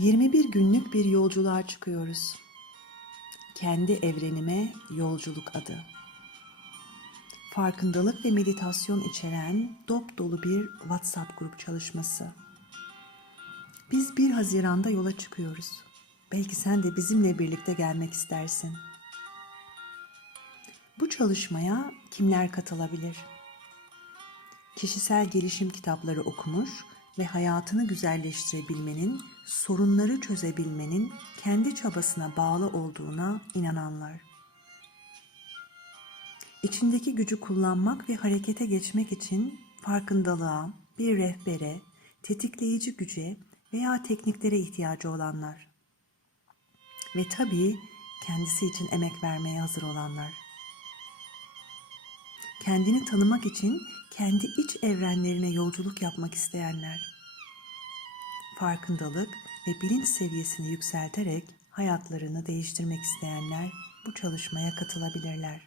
21 günlük bir yolculuğa çıkıyoruz. Kendi evrenime yolculuk adı. Farkındalık ve meditasyon içeren dop dolu bir WhatsApp grup çalışması. Biz 1 Haziran'da yola çıkıyoruz. Belki sen de bizimle birlikte gelmek istersin. Bu çalışmaya kimler katılabilir? Kişisel gelişim kitapları okumuş ve hayatını güzelleştirebilmenin, sorunları çözebilmenin kendi çabasına bağlı olduğuna inananlar. İçindeki gücü kullanmak ve harekete geçmek için farkındalığa, bir rehbere, tetikleyici güce veya tekniklere ihtiyacı olanlar. Ve tabii kendisi için emek vermeye hazır olanlar. Kendini tanımak için kendi iç evrenlerine yolculuk yapmak isteyenler. Farkındalık ve bilinç seviyesini yükselterek hayatlarını değiştirmek isteyenler bu çalışmaya katılabilirler.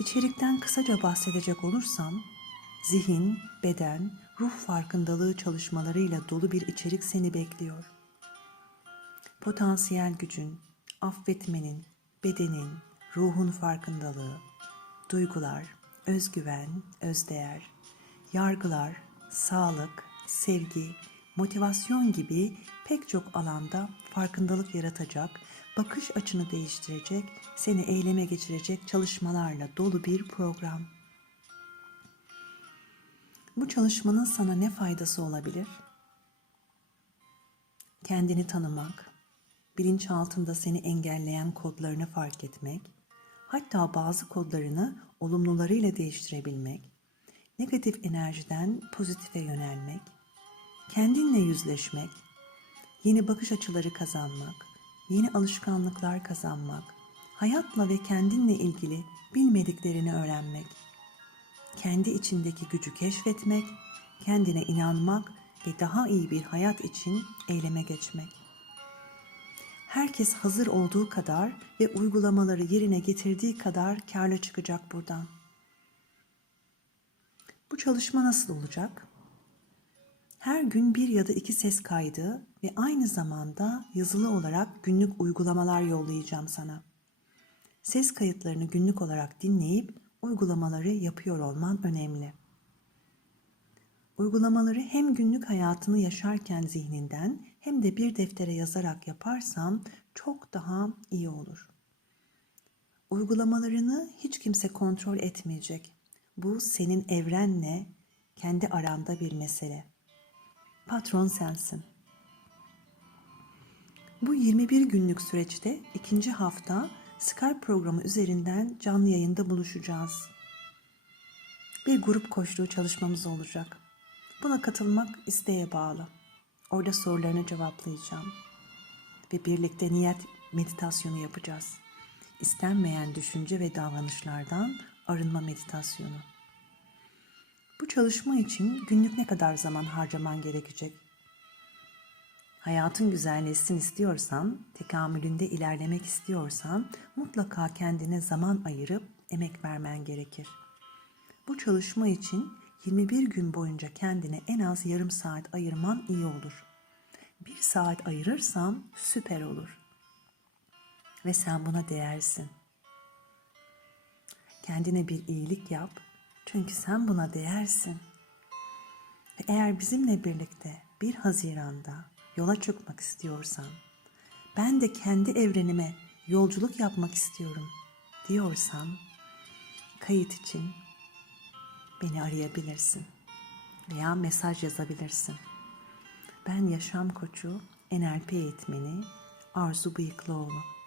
İçerikten kısaca bahsedecek olursam, zihin, beden, ruh farkındalığı çalışmalarıyla dolu bir içerik seni bekliyor. Potansiyel gücün, affetmenin, bedenin, ruhun farkındalığı, duygular, özgüven, özdeğer, yargılar, sağlık, sevgi, motivasyon gibi pek çok alanda farkındalık yaratacak, bakış açını değiştirecek, seni eyleme geçirecek çalışmalarla dolu bir program. Bu çalışmanın sana ne faydası olabilir? Kendini tanımak, bilinçaltında seni engelleyen kodlarını fark etmek, hatta bazı kodlarını olumlularıyla değiştirebilmek, negatif enerjiden pozitife yönelmek, kendinle yüzleşmek, yeni bakış açıları kazanmak, yeni alışkanlıklar kazanmak, hayatla ve kendinle ilgili bilmediklerini öğrenmek, kendi içindeki gücü keşfetmek, kendine inanmak ve daha iyi bir hayat için eyleme geçmek. Herkes hazır olduğu kadar ve uygulamaları yerine getirdiği kadar karlı çıkacak buradan. Bu çalışma nasıl olacak? Her gün bir ya da iki ses kaydı ve aynı zamanda yazılı olarak günlük uygulamalar yollayacağım sana. Ses kayıtlarını günlük olarak dinleyip uygulamaları yapıyor olman önemli. Uygulamaları hem günlük hayatını yaşarken zihninden hem de bir deftere yazarak yaparsan çok daha iyi olur. Uygulamalarını hiç kimse kontrol etmeyecek. Bu senin evrenle kendi aranda bir mesele. Patron sensin. Bu 21 günlük süreçte ikinci hafta Skype programı üzerinden canlı yayında buluşacağız. Bir grup koştuğu çalışmamız olacak. Buna katılmak isteğe bağlı. Orada sorularını cevaplayacağım. Ve birlikte niyet meditasyonu yapacağız. İstenmeyen düşünce ve davranışlardan arınma meditasyonu. Bu çalışma için günlük ne kadar zaman harcaman gerekecek? Hayatın güzelleşsin istiyorsan, tekamülünde ilerlemek istiyorsan mutlaka kendine zaman ayırıp emek vermen gerekir. Bu çalışma için 21 gün boyunca kendine en az yarım saat ayırman iyi olur. Bir saat ayırırsan süper olur. Ve sen buna değersin. Kendine bir iyilik yap. Çünkü sen buna değersin. Ve eğer bizimle birlikte 1 Haziran'da yola çıkmak istiyorsan, ben de kendi evrenime yolculuk yapmak istiyorum diyorsan, kayıt için beni arayabilirsin veya mesaj yazabilirsin. Ben yaşam koçu, NLP eğitmeni Arzu Bıyıklıoğlu.